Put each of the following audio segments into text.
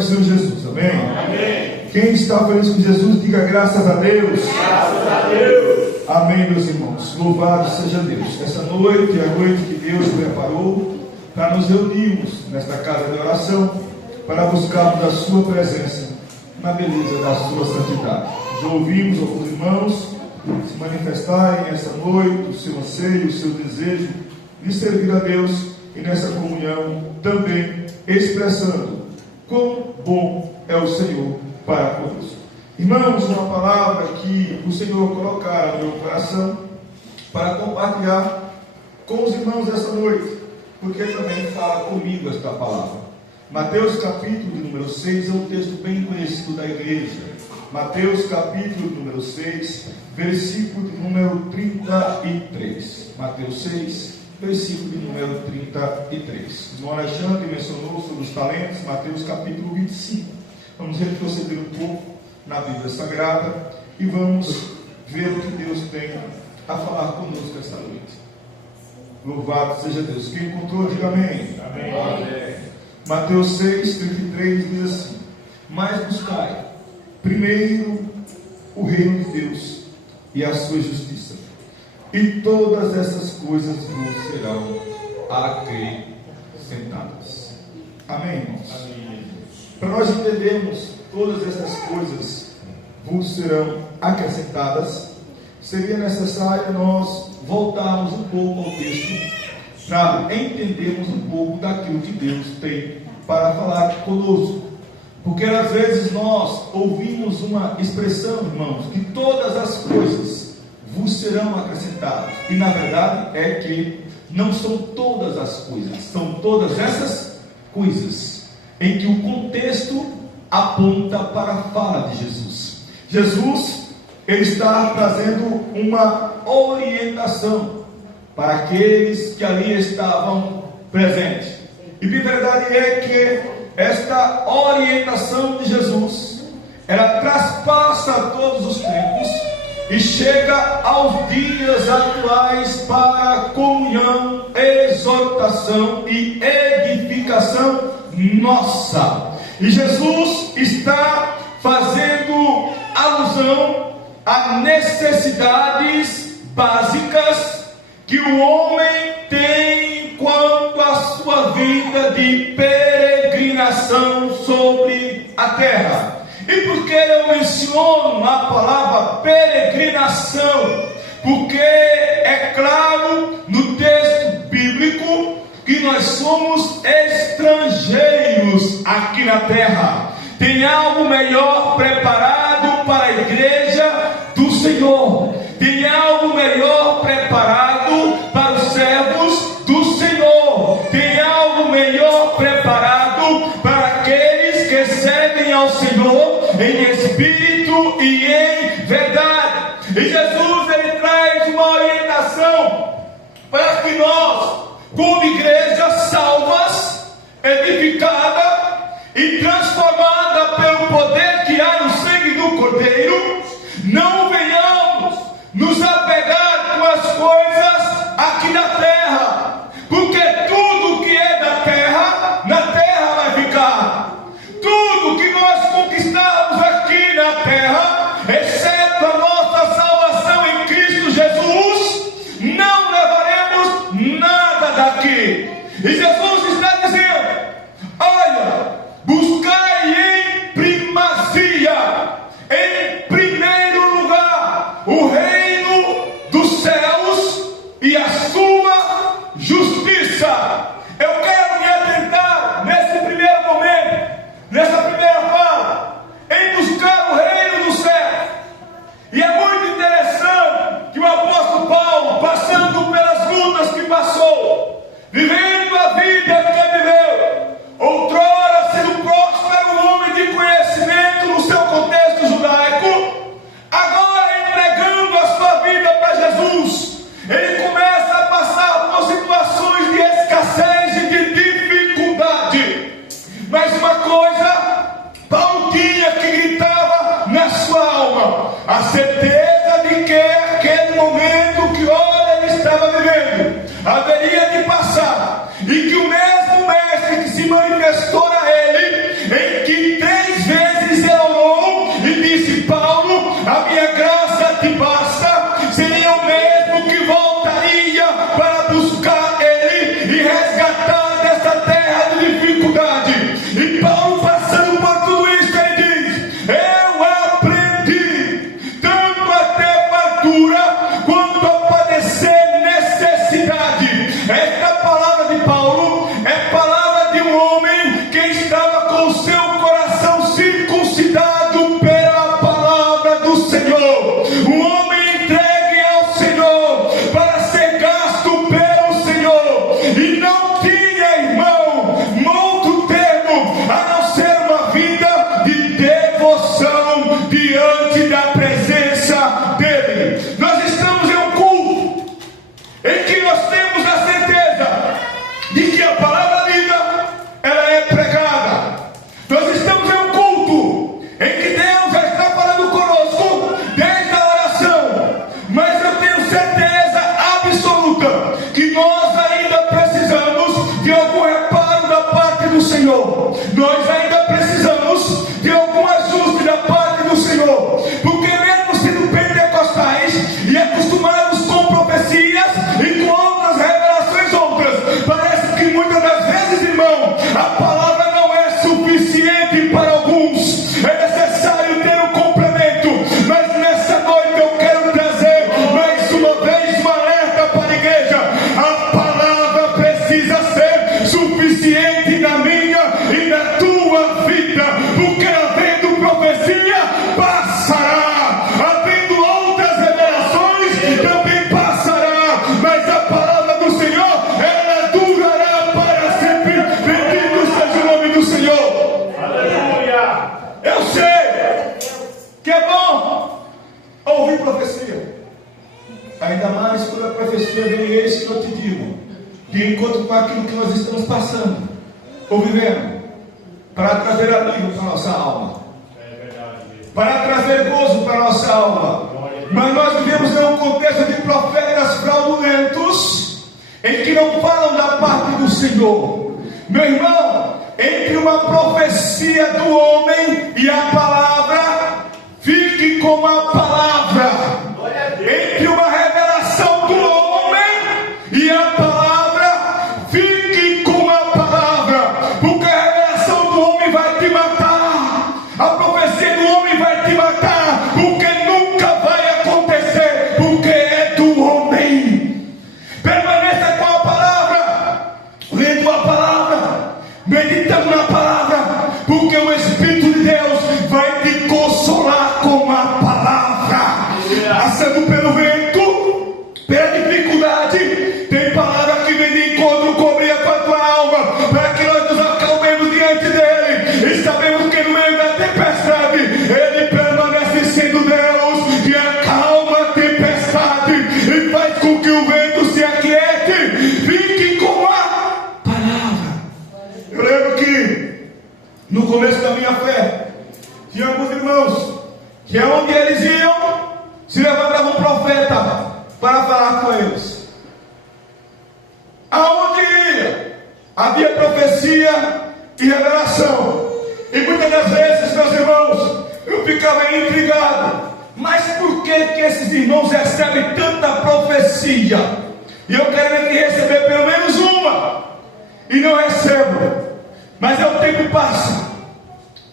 do Senhor Jesus, amém? Amém. Quem está feliz com Jesus, diga graças a Deus. Graças a Deus. Amém, meus irmãos. Louvado seja Deus. Essa noite é a noite que Deus preparou para nos reunirmos nesta casa de oração, para buscarmos a sua presença na beleza da sua santidade. Já ouvimos alguns irmãos se manifestarem essa noite o seu anseio, o seu desejo de servir a Deus, e nessa comunhão também expressando quão bom é o Senhor para conosco. Irmãos, uma palavra que o Senhor colocar no meu coração para compartilhar com os irmãos essa noite, porque também fala comigo esta palavra. Mateus capítulo de número 6 é um texto bem conhecido da igreja. Mateus capítulo número 6, versículo de número 33. Mateus 6, versículo de número 33. O irmão Alexandre mencionou sobre os talentos, Mateus capítulo 25. Vamos retroceder um pouco na Bíblia Sagrada e vamos ver o que Deus tem a falar conosco essa noite. Louvado seja Deus. Quem encontrou, diga amém. Amém. Amém. Mateus 6, 33 diz assim: mas buscai primeiro o reino de Deus e a sua justiça, e todas essas coisas vos serão acrescentadas. Amém, irmãos? Amém. Para nós entendermos todas essas coisas vos serão acrescentadas, seria necessário nós voltarmos um pouco ao texto para entendermos um pouco daquilo que Deus tem para falar conosco. Porque às vezes nós ouvimos uma expressão, irmãos, que todas as coisas vos serão acrescentadas, e na verdade é que não são todas as coisas, são todas essas coisas em que o contexto aponta para a fala de Jesus. Jesus, ele está trazendo uma orientação para aqueles que ali estavam presentes. E a verdade é que esta orientação de Jesus, ela traspassa todos os tempos e chega aos dias atuais para comunhão, exortação e edificação nossa. E Jesus está fazendo alusão a necessidades básicas que o homem tem quanto à sua vida de peregrinação sobre a terra. E por que eu menciono a palavra peregrinação? Porque é claro no texto bíblico que nós somos estrangeiros aqui na terra. Tem algo melhor preparado para a igreja do Senhor. Tem algo melhor preparado para os servos do Senhor. Tem algo melhor preparado para aqueles que servem ao Senhor em espírito e em verdade. E Jesus, ele traz uma orientação para que nós, como igreja salvas, edificada e transformada pelo poder que há no sangue do Cordeiro, não venhamos nos apegar com as coisas aqui na terra, porque tudo que é da terra, na terra vai ficar. Tudo que nós conquistamos aqui na terra, exceto a nossa salvação em Cristo Jesus, não levaremos nada daqui. E Jesus está dizendo: olha, buscai em primazia, em primeiro lugar, o reino dos céus e a sua justiça. Eu quero me atentar nesse primeiro momento, nessa primeira fala, em buscar o reino dos céus. E é muito interessante que o apóstolo Paulo, passando pelas lutas que passou, vivendo a vida que viveu, outrora sendo próspero homem de conhecimento no seu contexto judaico, agora entregando a sua vida para Jesus, ele começa a passar por situações de encontro com aquilo que nós estamos passando ou vivendo, para trazer alívio para a nossa alma, para trazer gozo para a nossa alma. Mas nós vivemos em um contexto de profetas fraudulentos, em que não falam da parte do Senhor. Meu irmão, entre uma profecia do homem e a palavra, fique com a palavra. Entre uma revelação do homem e a palavra, fique com a palavra, porque a revelação do homem vai te matar, a profecia do homem vai te matar, porque nunca vai acontecer, porque é do homem. Permaneça com a palavra, lendo a palavra, meditando na palavra, porque o Espírito de Deus vai te consolar com a palavra. Passando pelo vento, pela dificuldade, tem palavra que vem de encontro, cobrir a tua alma, para que nós nos acalmemos diante dele, e sabemos que no meio da tempestade, ele permanece sendo Deus, que acalma a tempestade, e faz com que o vento se aquiete. Fique com a palavra. Eu lembro que, no começo da minha fé, tinha alguns irmãos, que aonde eles iam, se levantava um profeta para falar com eles. Aonde ia, havia profecia e revelação. E muitas das vezes, meus irmãos, eu ficava intrigado. Mas por que esses irmãos recebem tanta profecia? E eu quero aqui receber pelo menos uma, e não recebo. Mas o tempo passa,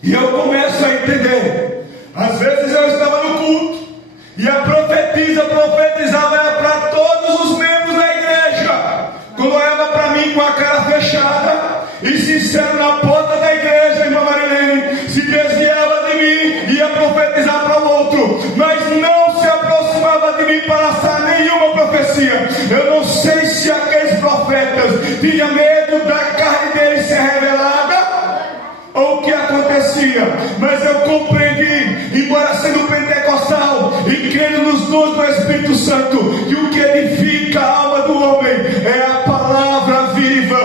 e eu começo a entender. Às vezes eu estava no culto, e a profetizava era para todos os membros da igreja. Quando olhava para mim com a cara fechada e sincero na porta da igreja, irmã Marilene, se desviava de mim e ia profetizar para o outro, mas não se aproximava de mim para lançar nenhuma profecia. Eu não sei se aqueles profetas tinham medo da carne deles ser revelada ou o que acontecia, mas eu compreendi, embora sendo pentecostal e crendo nos dons do Espírito Santo, que o que edifica a alma do homem é a palavra viva,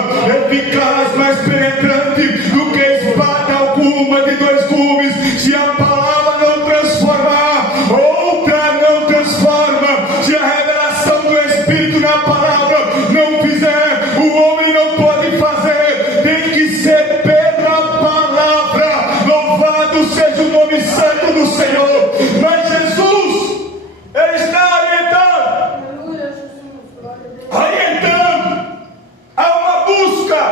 eficaz, mais penetrante do que espada alguma de dois gumes. Se a palavra não transformar, outra não transforma. Se a revelação do Espírito na palavra não fizer, o homem não pode fazer. Tem que ser pela palavra. Louvado seja o nome santo do Senhor. Mas Jesus, ele está orientando a uma busca,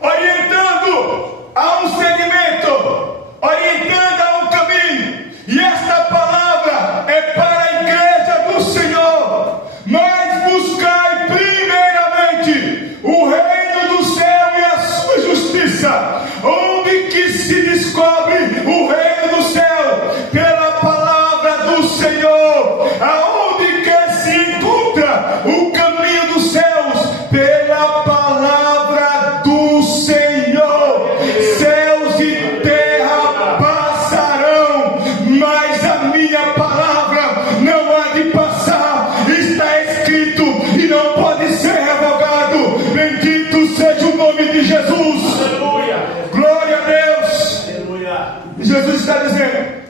orientando a um segmento, orientando a um caminho. E esta palavra é para a igreja do Senhor. Mas buscai primeiramente o reino do céu e a sua justiça. Onde que se descobre o reino do céu? Pela palavra do Senhor. Aonde que se encontra o caminho dos céus? Pela palavra do Senhor. Céus e terra passarão, mas a minha palavra não há de passar. Está escrito e não pode ser revogado. Bendito seja o nome de Jesus. Aleluia. Glória a Deus. Aleluia. Jesus está dizendo: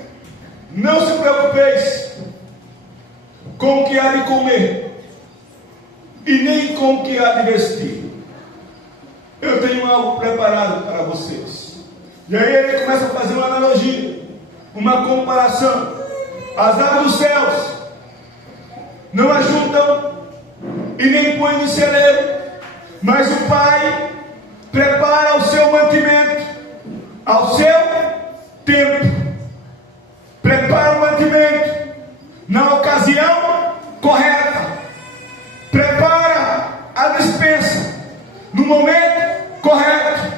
não se preocupeis com o que há de comer e nem com o que há de vestir. Eu tenho algo preparado para vocês. E aí ele começa a fazer uma analogia, uma comparação. As aves dos céus não ajuntam e nem põem no celeiro, mas o Pai prepara o seu mantimento ao seu tempo. Prepara o mantimento na ocasião correta. Prepara a despensa no momento correto.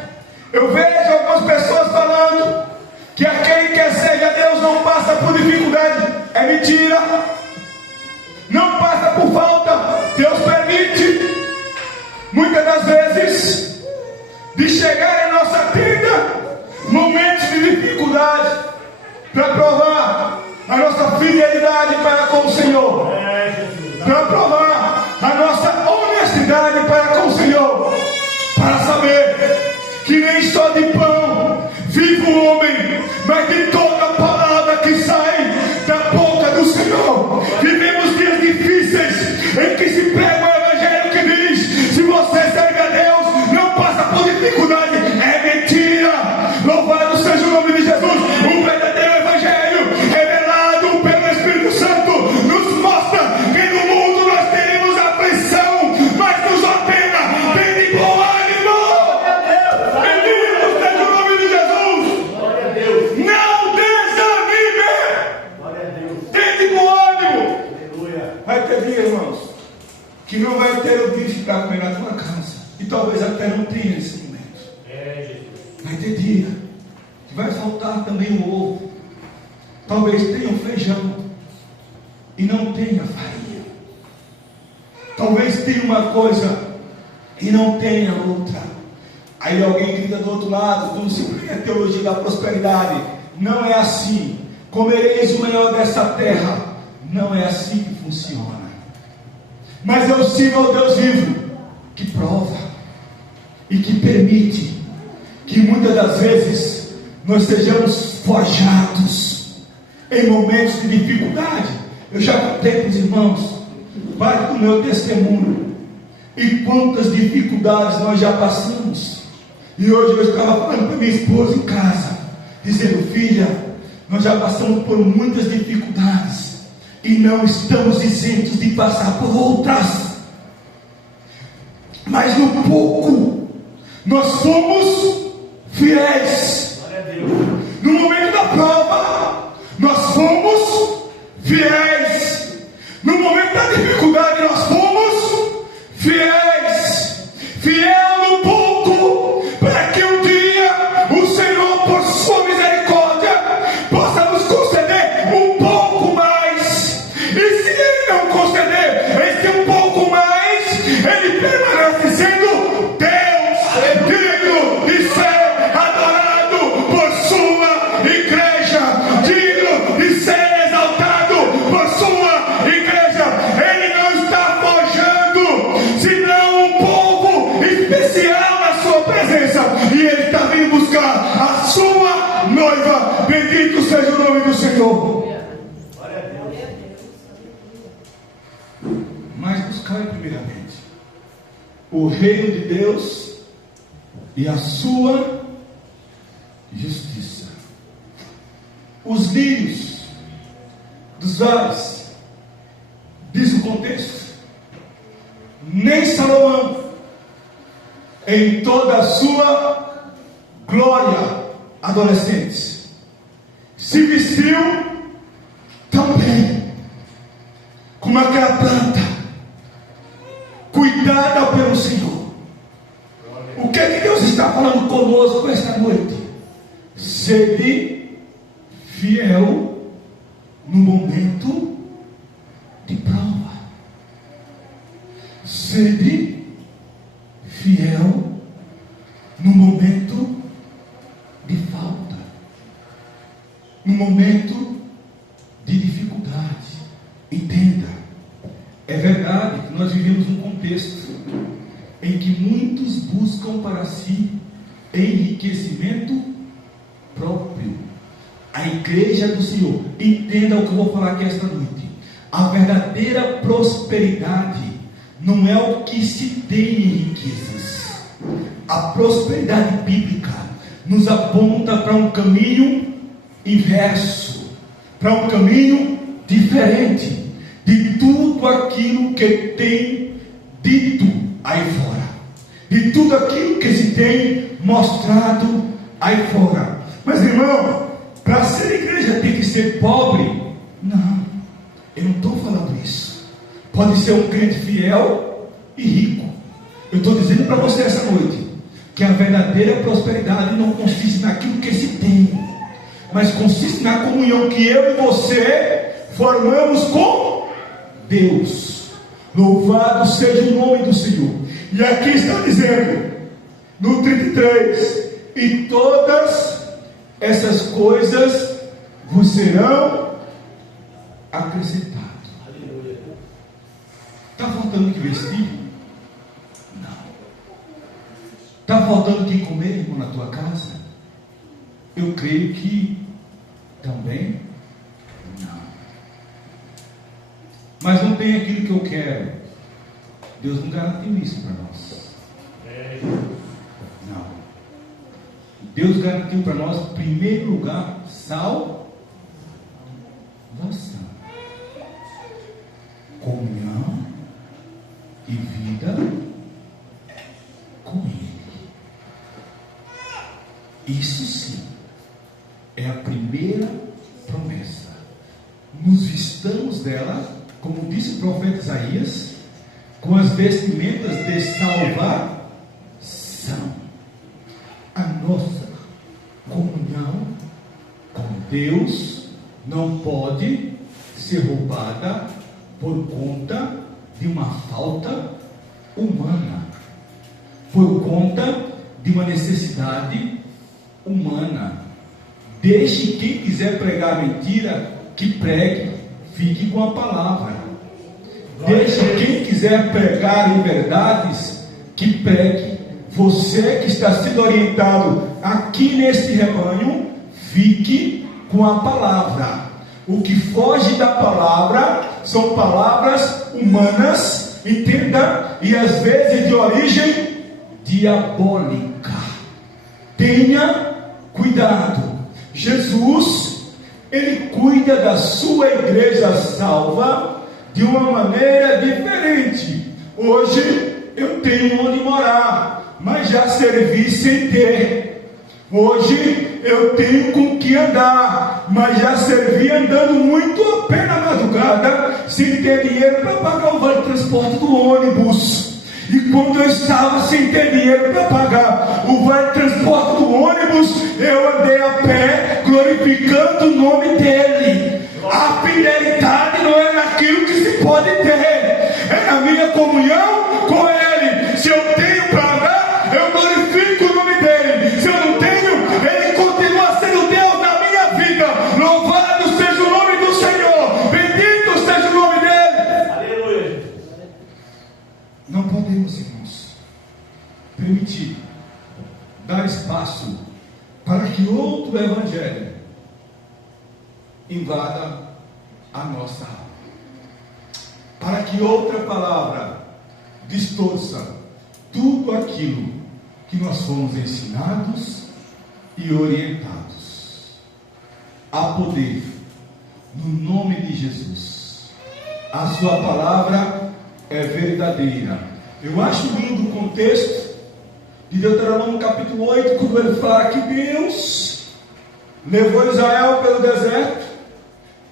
Eu vejo algumas pessoas falando que aquele que seja Deus não passa por dificuldade. É mentira. Não passa por falta. Deus permite, muitas das vezes, de chegar em nossa tenda momentos de dificuldade, para provar a nossa fidelidade para com o Senhor, para provar a nossa honestidade para com o Senhor. Vivemos dias difíceis em que se prega o evangelho que diz: se você serve a Deus, não passa por dificuldade. É mentira. Louvado seja o nome de Jesus. O verdadeiro evangelho revelado pelo Espírito Santo nos mostra que no mundo nós teremos aflição, mas nos ordena: tende bom ânimo. Bendito seja o nome de Jesus. Glória a Deus. Não desanime. Glória a Deus. Tende bom ânimo. Aleluia. Vai ter dia, irmãos, que não vai ter o bicho para comer na tua casa. E talvez até não tenha nesse momento. Jesus. Vai ter dia que vai faltar também o ovo. Talvez tenha o feijão e não tenha farinha. Talvez tenha uma coisa e não tenha outra. Aí alguém grita do outro lado: tu se prega a teologia da prosperidade. Não é assim. Comereis o melhor dessa terra. Não é assim que funciona. Mas eu sirvo ao Deus vivo, que prova e que permite que muitas das vezes nós sejamos forjados em momentos de dificuldade. Eu já contei para os irmãos parte do meu testemunho e quantas dificuldades nós já passamos. E hoje eu estava falando para minha esposa em casa, dizendo: filha, nós já passamos por muitas dificuldades e não estamos isentos de passar por outras. Mas no pouco nós somos fiéis. Glória a Deus. No momento da prova nós fomos fiéis. No momento da dificuldade nós fomos fiéis. Fiel no pouco, para que um dia o Senhor, por sua misericórdia, possa nos conceder um pouco mais. E se Ele não conceder esse um pouco mais, Ele permanece sendo Deus, digno de ser adorado por sua igreja, digno de ser exaltado por sua igreja. Ele não está forjando senão um povo especial na sua presença, e Ele está vindo buscar a sua noiva. Bendito seja o nome do Senhor. Glória a Deus. Mas buscar primeiramente o reino de Deus e a sua justiça. Os lírios dos vales, diz o contexto, nem Salomão, em toda a sua glória, adolescentes, se vestiu tão bem como aquela planta cuidada pelo Senhor. O que é que Deus está falando conosco esta noite? Sede fiel no momento de prova. Sede fiel no momento de falta, no momento de dificuldade. Entenda, é verdade que nós vivemos um contexto em que muitos buscam para si enriquecimento próprio. A igreja do Senhor, entenda o que eu vou falar aqui esta noite. A verdadeira prosperidade não é o que se tem em riquezas. A prosperidade bíblica nos aponta para um caminho inverso, para um caminho diferente de tudo aquilo que tem dito aí fora, de tudo aquilo que se tem mostrado aí fora. Mas, irmão, para ser igreja tem que ser pobre? Não, eu não estou falando isso. Pode ser um crente fiel e rico. Eu estou dizendo para você essa noite que a verdadeira prosperidade não consiste naquilo que se tem, mas consiste na comunhão que eu e você formamos com Deus. Louvado seja o nome do Senhor. E aqui está dizendo no 33: e todas essas coisas vos serão acrescentadas. Aleluia. Está faltando o que vestir? Não. Está faltando o que comer, irmão, na tua casa? Eu creio que também não. tem aquilo que eu quero. Deus não garantiu isso para nós. Não. Deus garantiu para nós, em primeiro lugar, salvação, comunhão e vida com Ele. Isso sim é a primeira promessa. Nos vistamos dela, como disse o profeta Isaías, com as vestimentas de salvação. A nossa comunhão com Deus não pode ser roubada por conta de uma falta humana, por conta de uma necessidade humana. Deixe quem quiser pregar mentira que pregue, fique com a palavra. Deixe quem quiser pregar em verdades que pregue. Você que está sendo orientado aqui neste rebanho, fique com a palavra. O que foge da palavra são palavras humanas, entenda, e às vezes de origem diabólica. Tenha cuidado. Jesus, Ele cuida da sua igreja salva de uma maneira diferente. Hoje eu tenho onde morar, mas já servi sem ter. Hoje eu tenho com que andar, mas já servi andando muito a pé na madrugada, sem ter dinheiro para pagar o vale de transporte do ônibus. E quando eu estava sem ter dinheiro para pagar o vale de transporte do ônibus, eu andei a pé, glorificando o nome dele. A fidelidade não é naquilo que se pode ter, é na minha comunhão com ele. Se eu tenho para dar, eu glorifico o nome dele. Se eu não tenho, ele continua sendo Deus na minha vida. Louvado seja o nome do Senhor, bendito seja o nome dele. Aleluia. Não podemos, irmãos, permitir dar espaço para que outro evangelho invada a nossa alma, para que outra palavra distorça tudo aquilo que nós fomos ensinados e orientados. Há poder no nome de Jesus. A sua palavra é verdadeira. Eu acho lindo o contexto de Deuteronômio capítulo 8, quando ele fala que Deus levou Israel pelo deserto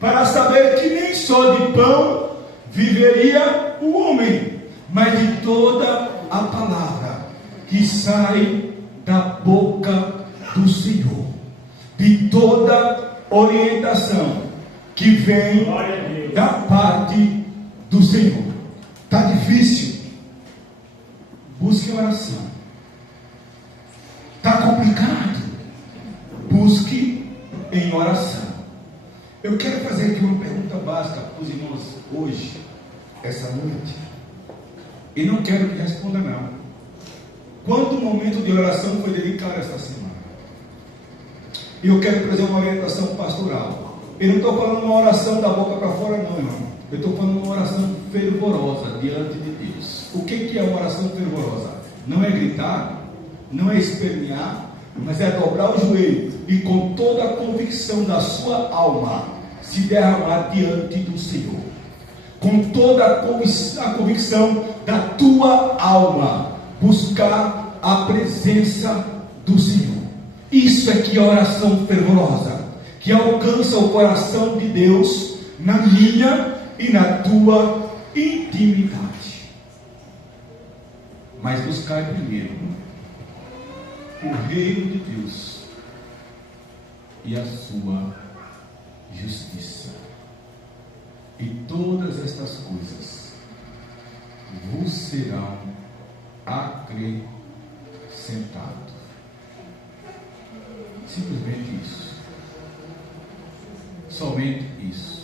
para saber que nem só de pão viveria o homem, mas de toda a palavra que sai da boca do Senhor, de toda orientação que vem da parte do Senhor. Está difícil? Busque oração. Está complicado? Busque em oração. Eu quero fazer aqui uma pergunta básica para os irmãos hoje, essa noite, e não quero que responda não. Quanto momento de oração foi dedicado esta semana? E eu quero trazer uma orientação pastoral. Eu não estou falando uma oração da boca para fora não, irmão. Eu estou falando uma oração fervorosa diante de Deus. O que é uma oração fervorosa? Não é gritar, não é espernear, mas é dobrar o joelho e com toda a convicção da sua alma se derramar diante do Senhor, com toda a convicção da tua alma buscar a presença do Senhor. Isso é que é oração fervorosa, que alcança o coração de Deus na minha e na tua intimidade. Mas buscar primeiro o reino de Deus e a sua justiça, e todas estas coisas vos serão acrescentadas. Simplesmente isso, somente isso.